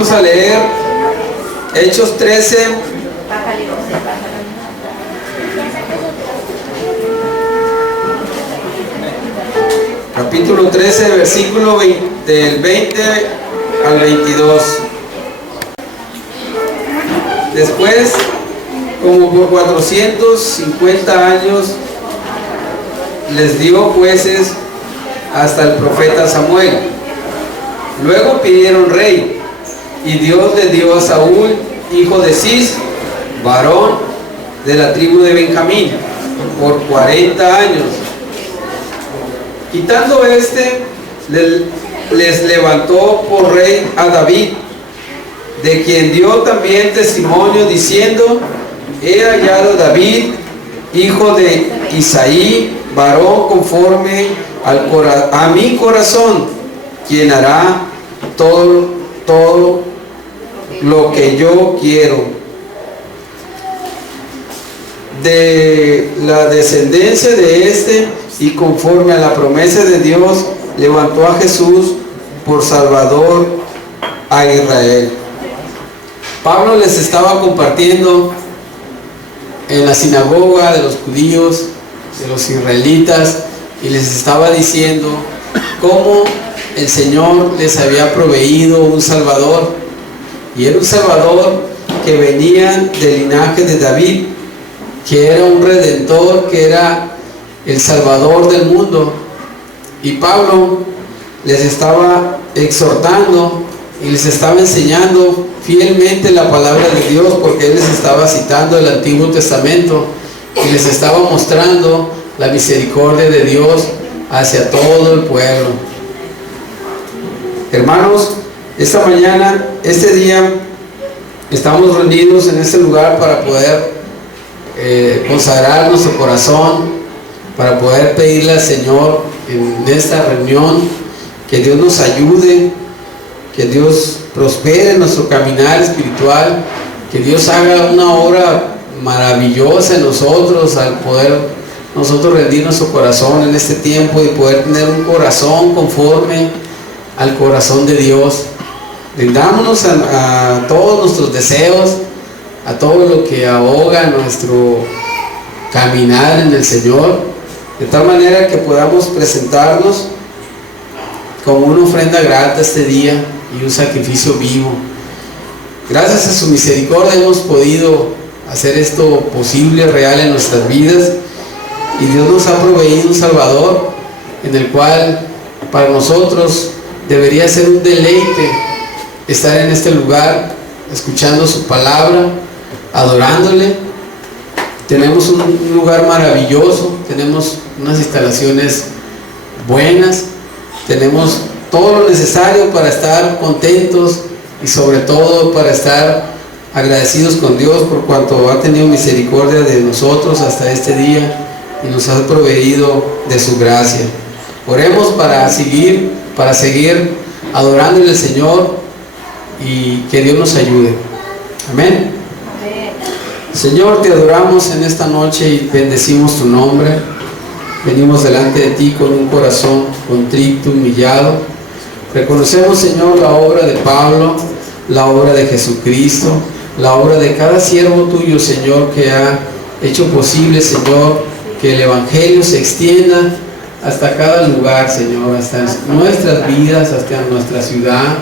Vamos a leer Hechos 13. Capítulo 13, versículo del 20 al 22. Después, como por 450 años, les dio jueces hasta el profeta Samuel. Luego pidieron rey, y Dios le dio a Saúl, hijo de Cis, varón de la tribu de Benjamín, por 40 años. Quitando les levantó por rey a David, de quien dio también testimonio diciendo: he hallado a David, hijo de Isaí, varón conforme a mi corazón, quien hará todo lo que yo quiero. De la descendencia de y conforme a la promesa de Dios, levantó a Jesús por Salvador a Israel. Pablo les estaba compartiendo en la sinagoga de los judíos, de los israelitas, y les estaba diciendo cómo el Señor les había proveído un Salvador, y era un Salvador que venía del linaje de David, que era un Redentor, que era el Salvador del mundo. Y Pablo les estaba exhortando y les estaba enseñando fielmente la palabra de Dios, porque él les estaba citando el Antiguo Testamento y les estaba mostrando la misericordia de Dios hacia todo el pueblo. Hermanos, esta mañana, este día, estamos reunidos en este lugar para poder consagrar nuestro corazón, para poder pedirle al Señor en esta reunión que Dios nos ayude, que Dios prospere nuestro caminar espiritual, que Dios haga una obra maravillosa en nosotros al poder nosotros rendir nuestro corazón en este tiempo y poder tener un corazón conforme al corazón de Dios. Rindámonos a todos nuestros deseos, a todo lo que ahoga nuestro caminar en el Señor, de tal manera que podamos presentarnos como una ofrenda grata este día y un sacrificio vivo. Gracias a su misericordia hemos podido hacer esto posible, real en nuestras vidas, y Dios nos ha proveído un Salvador en el cual para nosotros debería ser un deleite estar en este lugar escuchando su palabra, adorándole. Tenemos un lugar maravilloso, tenemos unas instalaciones buenas, tenemos todo lo necesario para estar contentos y sobre todo para estar agradecidos con Dios por cuanto ha tenido misericordia de nosotros hasta este día y nos ha proveído de su gracia. Oremos para seguir adorándole al Señor y que Dios nos ayude. Amén. Señor, te adoramos en esta noche y bendecimos tu nombre. Venimos delante de ti con un corazón contrito, humillado. Reconocemos, Señor, la obra de Pablo, la obra de Jesucristo, la obra de cada siervo tuyo, Señor, que ha hecho posible, Señor, que el Evangelio se extienda hasta cada lugar, Señor, hasta nuestras vidas, hasta nuestra ciudad,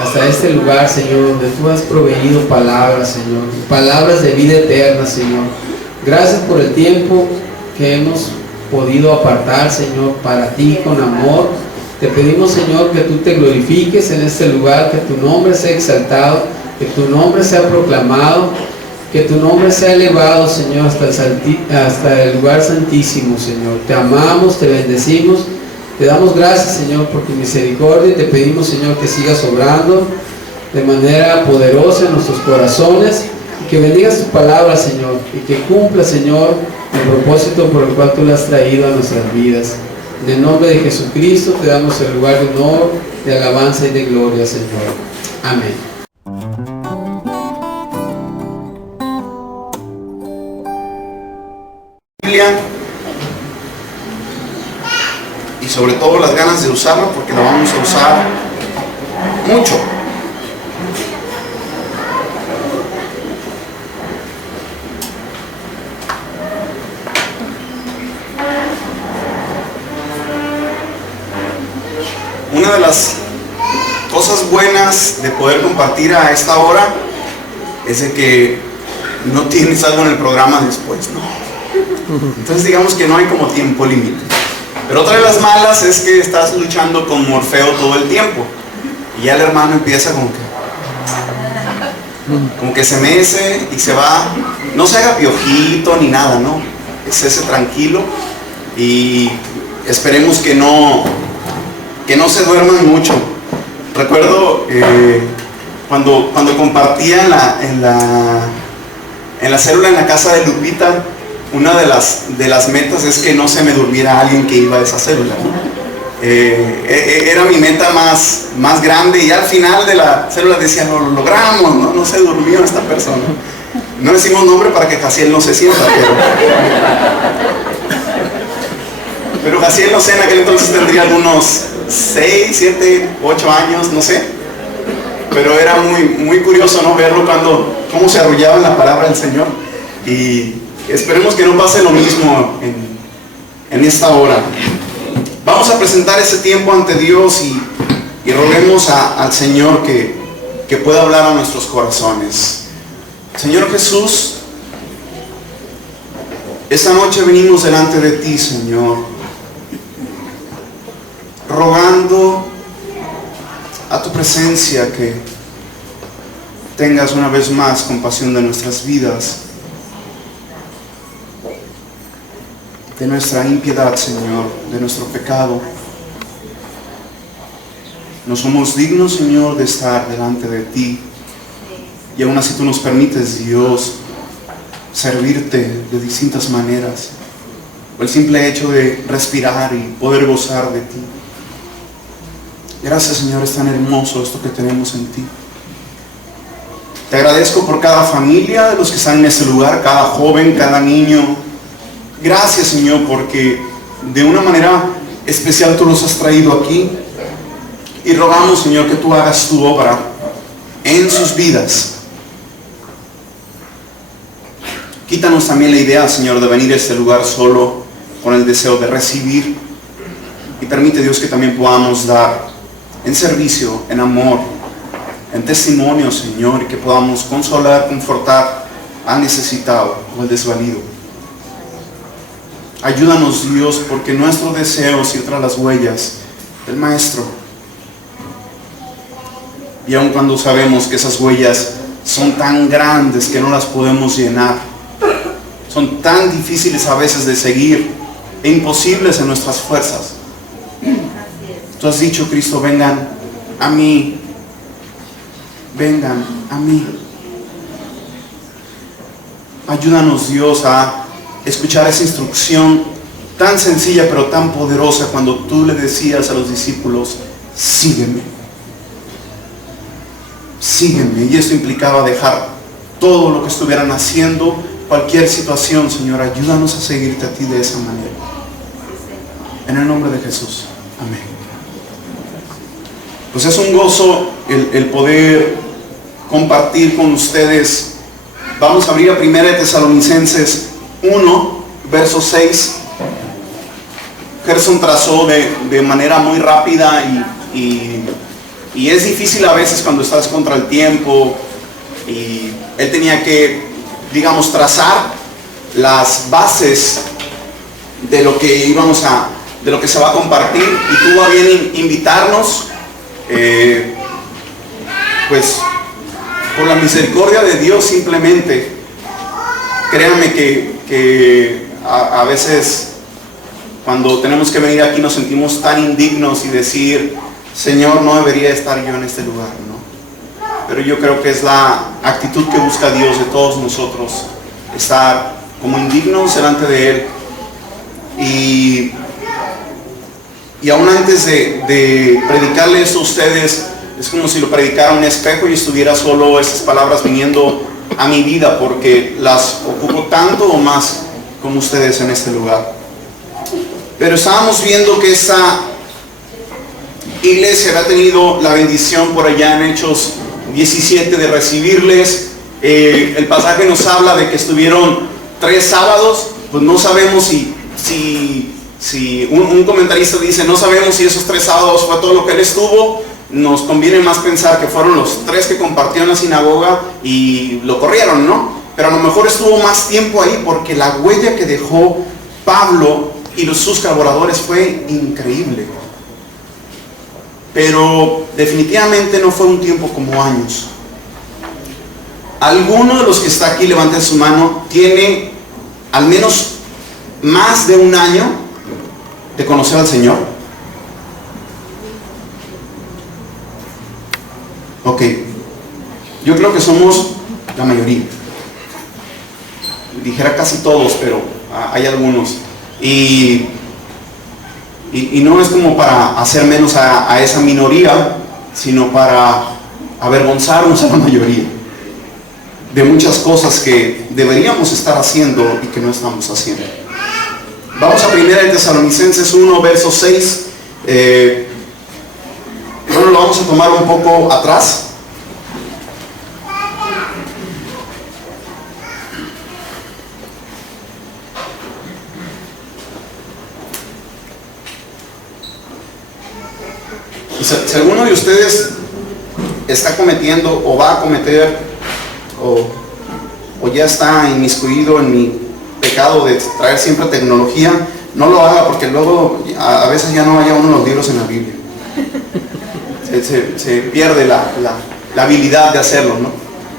hasta este lugar, Señor, donde tú has proveído palabras, Señor, palabras de vida eterna, Señor. Gracias por el tiempo que hemos podido apartar, Señor, para ti con amor. Te pedimos, Señor, que tú te glorifiques en este lugar, que tu nombre sea exaltado, que tu nombre sea proclamado, que tu nombre sea elevado, Señor, hasta el lugar santísimo, Señor. Te amamos, te bendecimos, te damos gracias, Señor, por tu misericordia, y te pedimos, Señor, que sigas obrando de manera poderosa en nuestros corazones, y que bendigas tu palabra, Señor, y que cumpla, Señor, el propósito por el cual tú la has traído a nuestras vidas. En el nombre de Jesucristo te damos el lugar de honor, de alabanza y de gloria, Señor. Amén. Y sobre todo las ganas de usarla, porque la vamos a usar mucho. una de las cosas buenas de poder compartir a esta hora es de que no tienes algo en el programa después, ¿no? Entonces digamos que no hay como tiempo límite. Pero otra de las malas es que estás luchando con Morfeo todo el tiempo. Y ya el hermano empieza como que se mece y se va. No se haga piojito ni nada, ¿no? Es ese tranquilo. Y esperemos que no se duerman mucho. Recuerdo cuando compartía en la célula en la casa de Lupita, una de las metas es que no se me durmiera alguien que iba a esa célula, ¿no? Era mi meta más grande, y al final de la célula decía, lo logramos, no se durmió esta persona. No decimos nombre para que Jaciel no se sienta, pero Jaciel, no sé, en aquel entonces tendría algunos 6, 7, 8 años, no sé. Pero era muy curioso, ¿no? Verlo cómo se arrullaba en la palabra del Señor. Y esperemos que no pase lo mismo en esta hora. Vamos a presentar ese tiempo ante Dios y roguemos al Señor que pueda hablar a nuestros corazones. Señor Jesús, esta noche venimos delante de ti, Señor, rogando a tu presencia que tengas una vez más compasión de nuestras vidas, de nuestra impiedad, Señor, de nuestro pecado. No somos dignos, Señor, de estar delante de ti, y aún así tú nos permites, Dios, servirte de distintas maneras, o el simple hecho de respirar y poder gozar de ti. Gracias, Señor, es tan hermoso esto que tenemos en ti. Te agradezco por cada familia de los que están en este lugar, cada joven, cada niño. Gracias, Señor, porque de una manera especial tú los has traído aquí, y rogamos, Señor, que tú hagas tu obra en sus vidas. Quítanos también la idea, Señor, de venir a este lugar solo con el deseo de recibir, y permite, Dios, que también podamos dar en servicio, en amor, en testimonio, Señor, y que podamos consolar, confortar al necesitado o al desvalido. Ayúdanos, Dios, porque nuestro deseo es ir tras las huellas del Maestro. Y aun cuando sabemos que esas huellas son tan grandes que no las podemos llenar, son tan difíciles a veces de seguir e imposibles en nuestras fuerzas, tú has dicho, Cristo, vengan a mí, vengan a mí. Ayúdanos, Dios, a escuchar esa instrucción tan sencilla pero tan poderosa cuando tú le decías a los discípulos, sígueme, sígueme. Y esto implicaba dejar todo lo que estuvieran haciendo, cualquier situación. Señor, ayúdanos a seguirte a ti de esa manera, en el nombre de Jesús, amén. Pues es un gozo el poder compartir con ustedes. Vamos a abrir a 1 Tesalonicenses 1, verso 6. Gerson trazó de manera muy rápida y es difícil a veces cuando estás contra el tiempo, y él tenía que, digamos, trazar las bases de lo que de lo que se va a compartir, y tuvo a bien invitarnos, pues por la misericordia de Dios. Simplemente créanme que a veces cuando tenemos que venir aquí nos sentimos tan indignos y decir, Señor, no debería estar yo en este lugar, ¿no? Pero yo creo que es la actitud que busca Dios de todos nosotros, estar como indignos delante de Él. Y aún antes de predicarle esto a ustedes, es como si lo predicara a un espejo y estuviera solo esas palabras viniendo a mi vida, porque las ocupo tanto o más como ustedes en este lugar. Pero estábamos viendo que esta iglesia había tenido la bendición por allá en Hechos 17 de recibirles. El pasaje nos habla de que estuvieron 3 sábados. Pues no sabemos si Si un comentarista dice, no sabemos si esos 3 sábados fue todo lo que él estuvo, nos conviene más pensar que fueron los 3 que compartió en la sinagoga y lo corrieron, ¿no? Pero a lo mejor estuvo más tiempo ahí porque la huella que dejó Pablo y sus colaboradores fue increíble. Pero definitivamente no fue un tiempo como años. ¿Alguno de los que está aquí, levanten su mano, tiene al menos más de un año de conocer al Señor? Ok, yo creo que somos la mayoría. Dijera casi todos, pero hay algunos. Y no es como para hacer menos a esa minoría, sino para avergonzarnos a la mayoría de muchas cosas que deberíamos estar haciendo y que no estamos haciendo. Vamos a 1 Tesalonicenses 1, verso 6. Bueno, lo vamos a tomar un poco atrás. Si alguno de ustedes está cometiendo o va a cometer o ya está inmiscuido en mi pecado de traer siempre tecnología, no lo haga porque luego a veces ya no haya uno de los libros en la Biblia. Se pierde la habilidad de hacerlo, ¿no?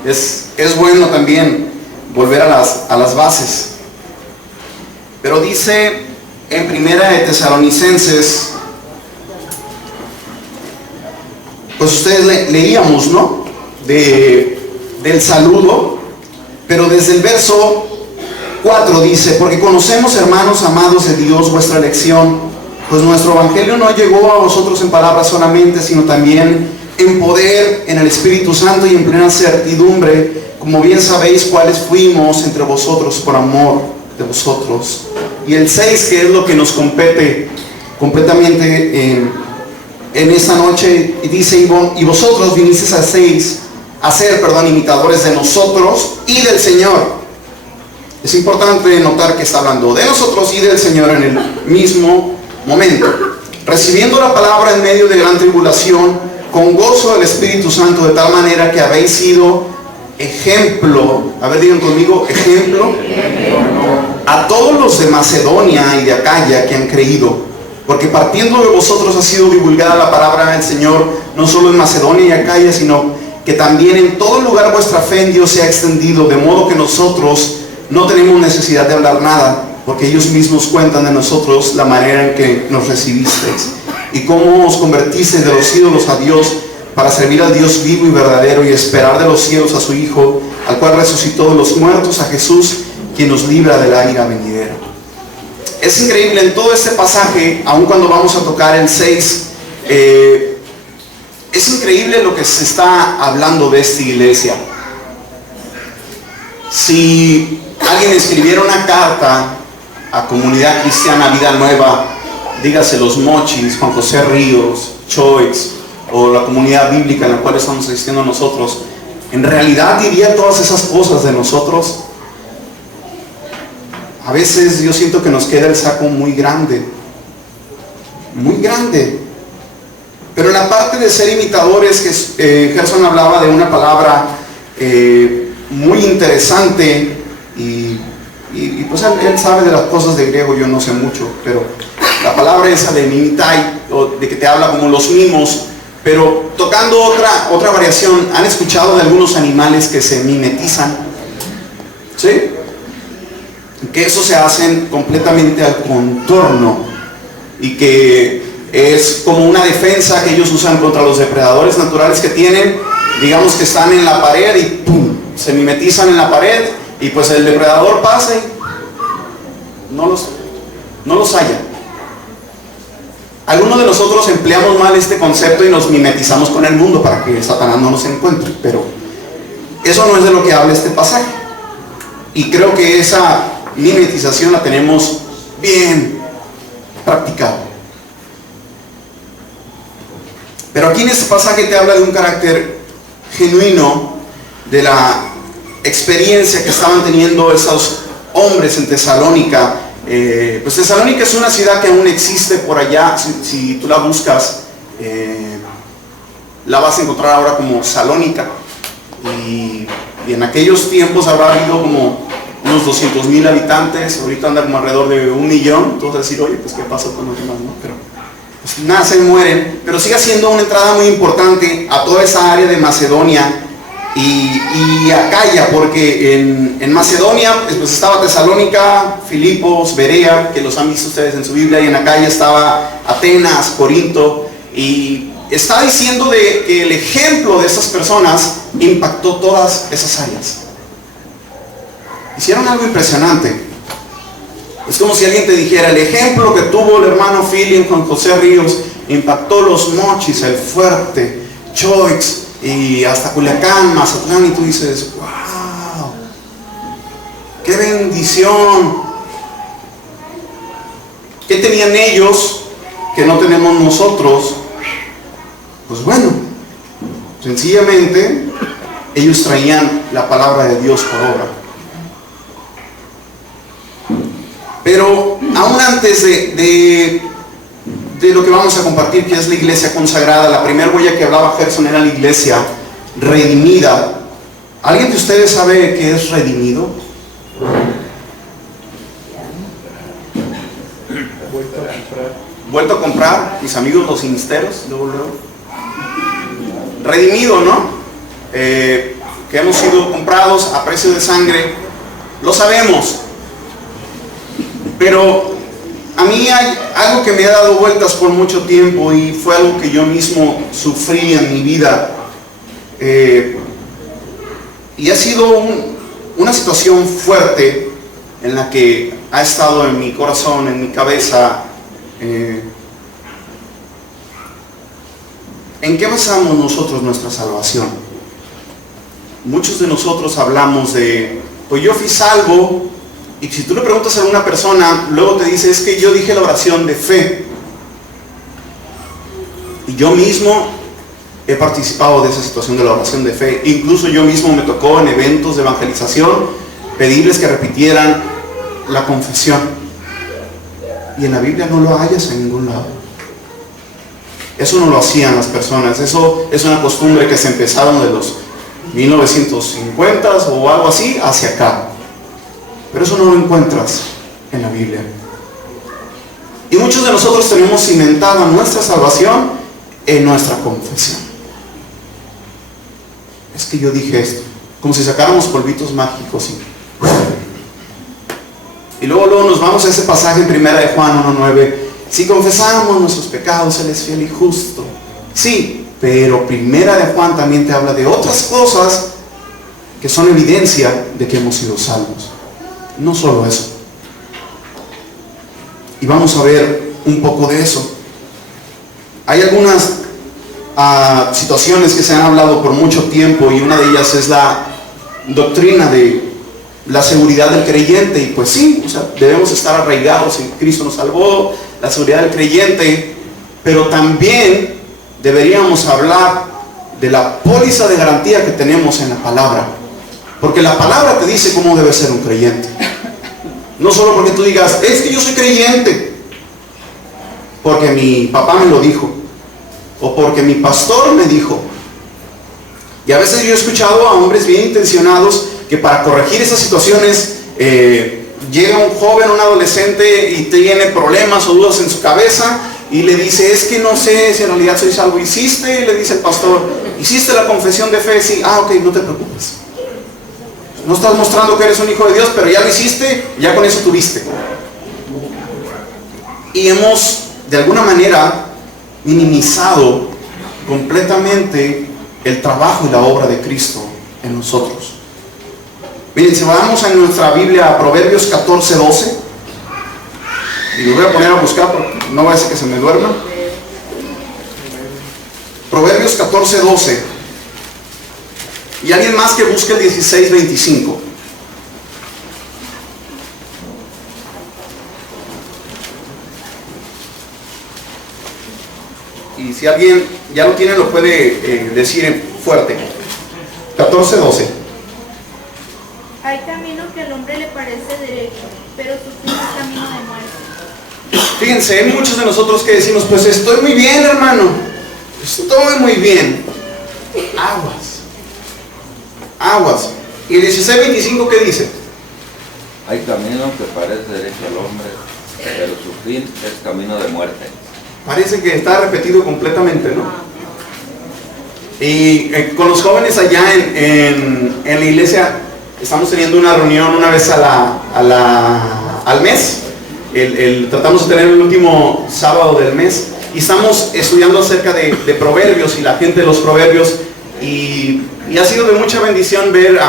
Es bueno también volver a las bases. Pero dice en 1 Tesalonicenses, pues ustedes leíamos, ¿no? Del saludo, pero desde el verso 4 dice, porque conocemos, hermanos amados de Dios, vuestra elección, pues nuestro evangelio no llegó a vosotros en palabras solamente, sino también en poder, en el Espíritu Santo y en plena certidumbre, como bien sabéis cuáles fuimos entre vosotros por amor de vosotros. Y el 6, que es lo que nos compete completamente en esta noche, y dice, y vosotros vinisteis a ser imitadores de nosotros y del Señor. Es importante notar que está hablando de nosotros y del Señor en el mismo momento, recibiendo la palabra en medio de gran tribulación, con gozo del Espíritu Santo, de tal manera que habéis sido ejemplo, a ver, digan conmigo, ejemplo, a todos los de Macedonia y de Acaya que han creído, porque partiendo de vosotros ha sido divulgada la palabra del Señor, no solo en Macedonia y Acaya, sino que también en todo lugar vuestra fe en Dios se ha extendido, de modo que nosotros no tenemos necesidad de hablar nada, porque ellos mismos cuentan de nosotros la manera en que nos recibisteis y cómo os convertisteis de los ídolos a Dios para servir al Dios vivo y verdadero y esperar de los cielos a su Hijo, al cual resucitó de los muertos, a Jesús, quien nos libra de la ira venidera. Es increíble en todo este pasaje, aun cuando vamos a tocar el 6, es increíble lo que se está hablando de esta iglesia. Si alguien escribiera una carta a Comunidad Cristiana Vida Nueva, dígase los Mochis, Juan José Ríos, Choix, o la comunidad bíblica en la cual estamos asistiendo nosotros, ¿en realidad diría todas esas cosas de nosotros? A veces yo siento que nos queda el saco muy grande, muy grande. Pero en la parte de ser imitadores, Gerson hablaba de una palabra muy interesante, y pues él sabe de las cosas de griego, yo no sé mucho, pero la palabra esa de mimitai, o de que te habla como los mimos. Pero tocando otra variación, ¿han escuchado de algunos animales que se mimetizan? ¿Sí? Que eso se hacen completamente al contorno y que es como una defensa que ellos usan contra los depredadores naturales que tienen. Digamos que están en la pared y ¡pum!, se mimetizan en la pared y pues el depredador pasa y no los halla. Algunos de nosotros empleamos mal este concepto y nos mimetizamos con el mundo para que Satanás no nos encuentre, pero eso no es de lo que habla este pasaje. Y creo que esa mimetización la tenemos bien practicada. Pero aquí en este pasaje te habla de un carácter genuino, de la experiencia que estaban teniendo esos hombres en Tesalónica, Pues Tesalónica es una ciudad que aún existe por allá. Si tú la buscas, la vas a encontrar ahora como Salónica. Y en aquellos tiempos habrá habido como unos 200,000 habitantes. Ahorita anda como alrededor de 1,000,000. Entonces decir, oye, pues qué pasó con los demás, ¿no? Pero pues nacen, mueren. Pero sigue siendo una entrada muy importante a toda esa área de Macedonia y Acaya, porque en Macedonia pues estaba Tesalónica, Filipos, Berea, que los han visto ustedes en su Biblia, y en Acaya estaba Atenas, Corinto, y está diciendo que el ejemplo de esas personas impactó todas esas áreas. Hicieron algo impresionante. Es como si alguien te dijera, el ejemplo que tuvo el hermano Philip con José Ríos impactó Los Mochis, El Fuerte, Choix, y hasta Culiacán, Mazatlán, y tú dices, wow, qué bendición. ¿Qué tenían ellos que no tenemos nosotros? Pues bueno, sencillamente ellos traían la palabra de Dios por obra. Pero aún antes de lo que vamos a compartir, que es la iglesia consagrada, la primera huella que hablaba Gerson era la iglesia redimida. ¿Alguien de ustedes sabe qué es redimido? Vuelto a comprar, mis amigos los sinisteros, luego. Redimido, ¿no? Que hemos sido comprados a precio de sangre, lo sabemos. Pero a mí hay algo que me ha dado vueltas por mucho tiempo y fue algo que yo mismo sufrí en mi vida. Y ha sido una situación fuerte en la que ha estado en mi corazón, en mi cabeza. ¿En qué basamos nosotros nuestra salvación? Muchos de nosotros hablamos de, pues yo fui salvo. Y si tú le preguntas a una persona, luego te dice, es que yo dije la oración de fe. Y yo mismo he participado de esa situación de la oración de fe. Incluso yo mismo me tocó en eventos de evangelización pedirles que repitieran la confesión. Y en la Biblia no lo hallas en ningún lado. Eso no lo hacían las personas. Eso es una costumbre que se empezaron de los 1950s o algo así hacia acá. Pero eso no lo encuentras en la Biblia. Y muchos de nosotros tenemos cimentada nuestra salvación en nuestra confesión. Es que yo dije esto, como si sacáramos polvitos mágicos y luego nos vamos a ese pasaje en 1 de Juan 1:9. Si confesamos nuestros pecados, Él es fiel y justo. Sí, pero 1 de Juan también te habla de otras cosas que son evidencia de que hemos sido salvos. No solo eso. Y vamos a ver un poco de eso. Hay algunas situaciones que se han hablado por mucho tiempo, y una de ellas es la doctrina de la seguridad del creyente. Y pues sí, o sea, debemos estar arraigados en Cristo nos salvó, la seguridad del creyente, pero también deberíamos hablar de la póliza de garantía que tenemos en la palabra. Porque la palabra te dice cómo debe ser un creyente. No solo porque tú digas, es que yo soy creyente, porque mi papá me lo dijo, o porque mi pastor me dijo. Y a veces yo he escuchado a hombres bien intencionados que para corregir esas situaciones llega un joven, un adolescente y tiene problemas o dudas en su cabeza y le dice, es que no sé si en realidad soy salvo. ¿Hiciste? Y le dice el pastor, ¿hiciste la confesión de fe? Sí. Ah, ok, no te preocupes. No estás mostrando que eres un hijo de Dios, pero ya lo hiciste, ya con eso tuviste. Y hemos, de alguna manera, minimizado completamente el trabajo y la obra de Cristo en nosotros. Miren, si vamos a nuestra Biblia a Proverbios 14:12, y lo voy a poner a buscar porque no va a ser que se me duerma. Proverbios 14:12. Y alguien más que busque el 16:25. Y si alguien ya lo tiene, lo puede decir fuerte. 14:12. Hay camino que al hombre le parece derecho, pero su fin es camino de Fíjense, hay muchos de nosotros que decimos, pues estoy muy bien, hermano, estoy muy bien. Aguas. Y el 16:25, ¿qué dice? Hay camino que parece derecho al hombre, pero su fin es camino de muerte. Parece que está repetido completamente, ¿no? Y con los jóvenes allá en la iglesia estamos teniendo una reunión una vez al mes. Tratamos de tener el último sábado del mes y estamos estudiando acerca de proverbios y la gente de los proverbios, y ha sido de mucha bendición ver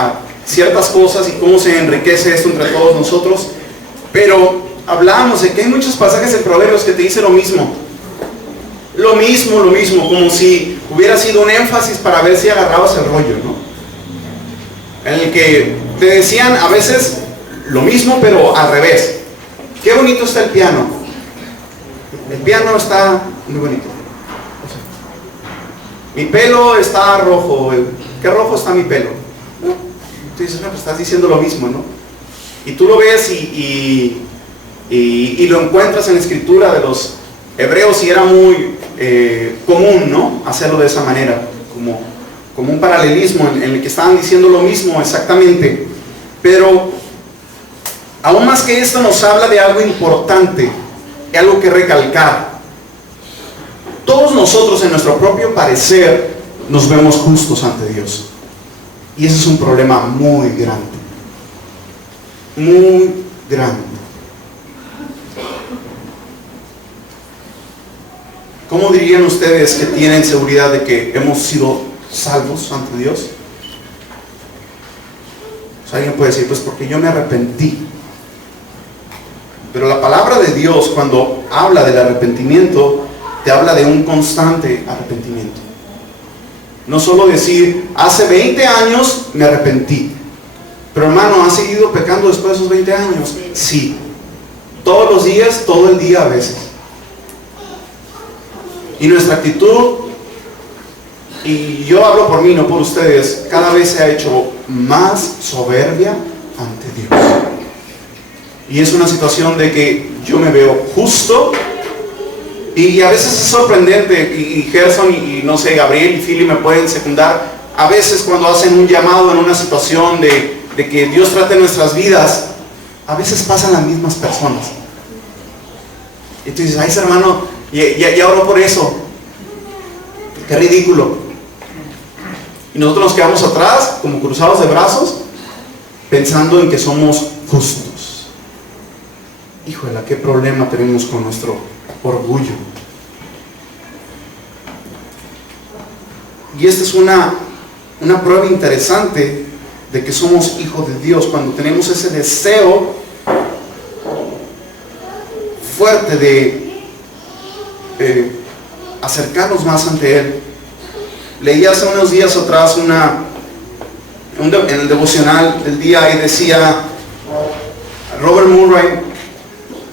ciertas cosas y cómo se enriquece esto entre todos nosotros. Pero hablábamos de que hay muchos pasajes en proverbios que te dicen lo mismo, como si hubiera sido un énfasis para ver si agarrabas el rollo, ¿no? En el que te decían a veces lo mismo pero al revés. Qué bonito está el piano. El piano está muy bonito. Mi pelo está rojo. ¿Qué rojo está mi pelo? Tú dices, no, pues estás diciendo lo mismo, ¿no? Y tú lo ves y lo encuentras en la escritura de los hebreos, y era muy común, ¿no? Hacerlo de esa manera, como un paralelismo en el que estaban diciendo lo mismo exactamente. Pero aún más que esto, nos habla de algo importante, algo que recalcar. Todos nosotros, en nuestro propio parecer, nos vemos justos ante Dios. Y ese es un problema muy grande. Muy grande. ¿Cómo dirían ustedes que tienen seguridad de que hemos sido salvos ante Dios? Pues alguien puede decir, pues porque yo me arrepentí. Pero la palabra de Dios, cuando habla del arrepentimiento, te habla de un constante arrepentimiento. No solo decir, hace 20 años me arrepentí, pero hermano, ¿has seguido pecando después de esos 20 años? Sí. Todos los días, todo el día a veces. Y nuestra actitud, y yo hablo por mí, no por ustedes, cada vez se ha hecho más soberbia ante Dios. Y es una situación de que yo me veo justo, y a veces es sorprendente, y Gerson y no sé, Gabriel y Philly me pueden secundar, a veces cuando hacen un llamado en una situación de que Dios trate nuestras vidas, a veces pasan las mismas personas. Y tú dices, ay hermano, ya oró por eso. Qué ridículo. Y nosotros nos quedamos atrás, como cruzados de brazos, pensando en que somos justos. Híjole, qué problema tenemos con nuestro orgullo. Y esta es una prueba interesante de que somos hijos de Dios, cuando tenemos ese deseo fuerte de acercarnos más ante Él. Leí hace unos días atrás en el devocional del día, y decía Robert Murray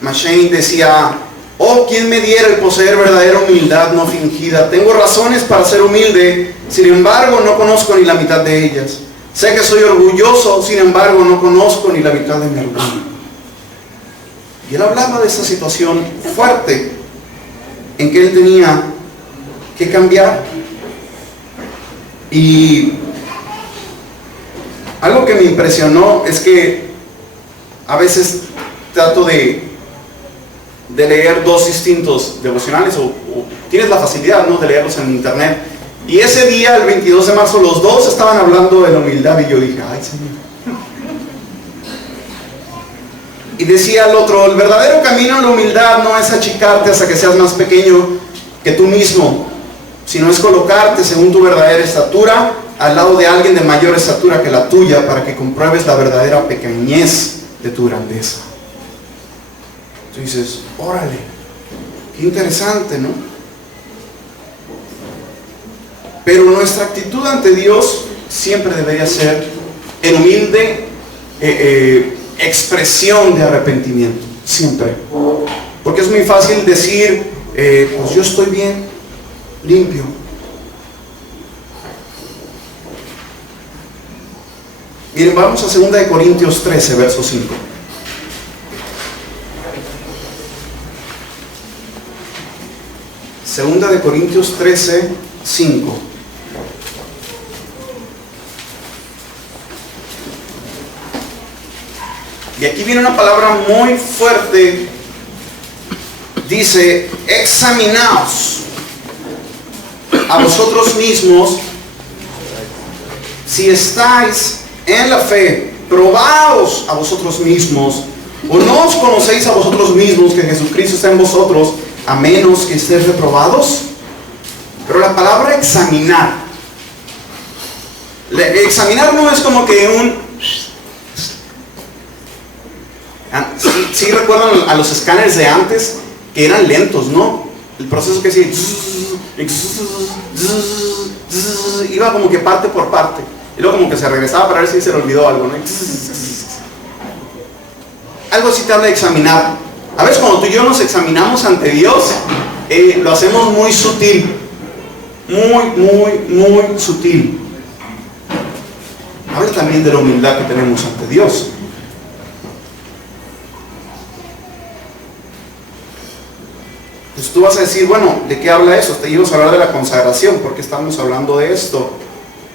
M'Cheyne, decía: oh, ¿quién me diera el poseer verdadera humildad no fingida? Tengo razones para ser humilde, sin embargo no conozco ni la mitad de ellas. Sé que soy orgulloso, sin embargo no conozco ni la mitad de mi orgullo. Y él hablaba de esta situación fuerte en que él tenía que cambiar. Y algo que me impresionó es que a veces trato de leer dos distintos devocionales, o tienes la facilidad, ¿no?, de leerlos en internet. Y ese día, el 22 de marzo, los dos estaban hablando de la humildad, y yo dije, ay Señor. Y decía el otro: el verdadero camino en la humildad no es achicarte hasta que seas más pequeño que tú mismo, sino es colocarte según tu verdadera estatura al lado de alguien de mayor estatura que la tuya, para que compruebes la verdadera pequeñez de tu grandeza. Tú dices, órale, qué interesante, ¿no? Pero nuestra actitud ante Dios siempre debería ser en humilde expresión de arrepentimiento, siempre. Porque es muy fácil decir, pues yo estoy bien, limpio. Miren, vamos a 2 Corintios 13, verso 5. Segunda de Corintios 13, 5. Y aquí viene una palabra muy fuerte. Dice, examinaos a vosotros mismos si estáis en la fe, probaos a vosotros mismos, o no os conocéis a vosotros mismos que Jesucristo está en vosotros, a menos que estéis reprobados. Pero la palabra examinar, examinar no es como que un... Sí recuerdan a los escáneres de antes, que eran lentos, ¿no? El proceso que sí, iba como que parte por parte, y luego como que se regresaba para ver si se le olvidó algo, ¿no? Algo así te habla de examinar. A veces cuando tú y yo nos examinamos ante Dios, lo hacemos muy sutil, muy sutil. Habla también de la humildad que tenemos ante Dios. Entonces tú vas a decir, bueno, ¿de qué habla eso? Te íbamos a hablar de la consagración, ¿por qué estamos hablando de esto?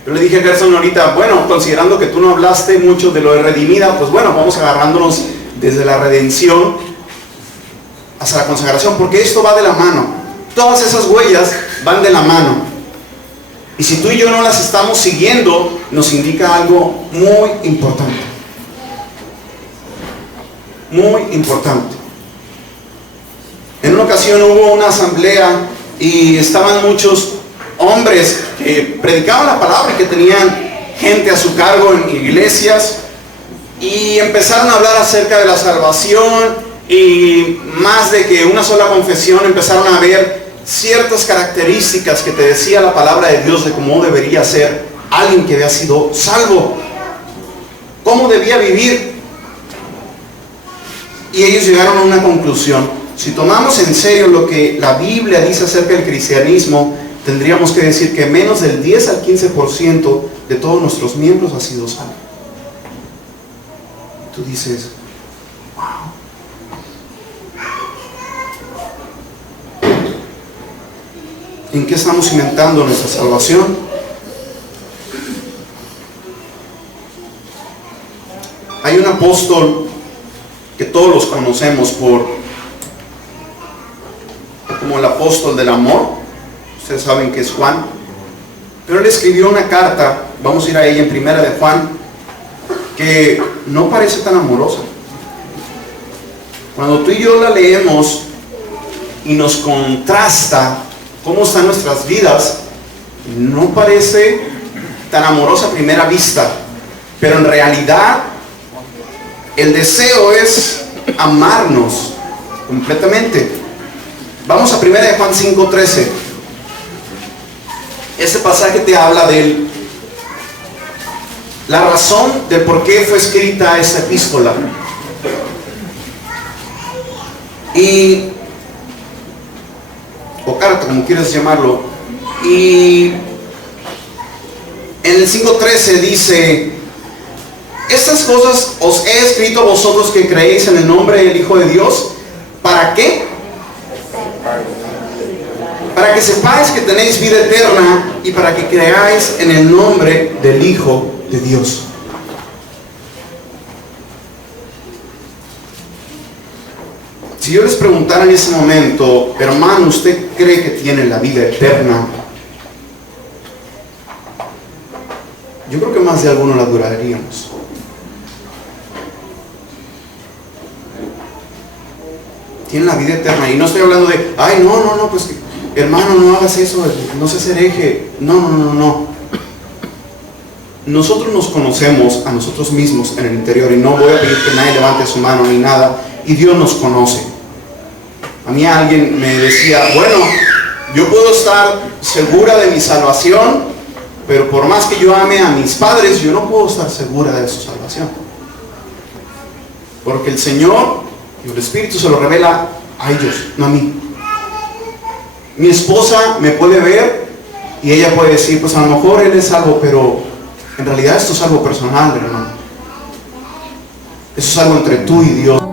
Yo le dije a Gerson ahorita, bueno, considerando que tú no hablaste mucho de lo de redimida, pues bueno, vamos agarrándonos desde la redención hasta la consagración, porque esto va de la mano. Todas esas huellas van de la mano. Y si tú y yo no las estamos siguiendo, nos indica algo muy importante. Muy importante. En una ocasión hubo una asamblea y estaban muchos hombres que predicaban la palabra y que tenían gente a su cargo en iglesias, y empezaron a hablar acerca de la salvación, y más de que una sola confesión empezaron a ver ciertas características que te decía la palabra de Dios de cómo debería ser alguien que había sido salvo, cómo debía vivir. Y ellos llegaron a una conclusión. Si tomamos en serio lo que la Biblia dice acerca del cristianismo, tendríamos que decir que menos del 10 al 15% de todos nuestros miembros ha sido salvo. Tú dices, wow. ¿En qué estamos cimentando nuestra salvación? Hay un apóstol que todos los conocemos como el apóstol del amor. Ustedes saben que es Juan. Pero él escribió una carta, vamos a ir a ella en Primera de Juan, que no parece tan amorosa. Cuando tú y yo la leemos y nos contrasta cómo están nuestras vidas, no parece tan amorosa a primera vista, pero en realidad el deseo es amarnos completamente. Vamos a 1 Juan 5:13. Este pasaje te habla de la razón de por qué fue escrita esta epístola. O carta, como quieras llamarlo. Y en el 5:13 dice: estas cosas os he escrito a vosotros que creéis en el nombre del Hijo de Dios. ¿Para qué? Para que sepáis que tenéis vida eterna, y para que creáis en el nombre del Hijo de Dios. Si yo les preguntara en ese momento, hermano, ¿usted cree que tiene la vida eterna? Yo creo que más de alguno la duraríamos. Tiene la vida eterna. Y no estoy hablando de, ay, no, pues hermano, no hagas eso, no seas hereje. No. Nosotros nos conocemos a nosotros mismos en el interior, y no voy a pedir que nadie levante su mano ni nada. Y Dios nos conoce. A mí alguien me decía, bueno, yo puedo estar segura de mi salvación, pero por más que yo ame a mis padres, yo no puedo estar segura de su salvación. Porque el Señor y el Espíritu se lo revela a ellos, no a mí. Mi esposa me puede ver y ella puede decir, pues a lo mejor él es salvo, pero en realidad esto es algo personal, hermano. Eso es algo entre tú y Dios.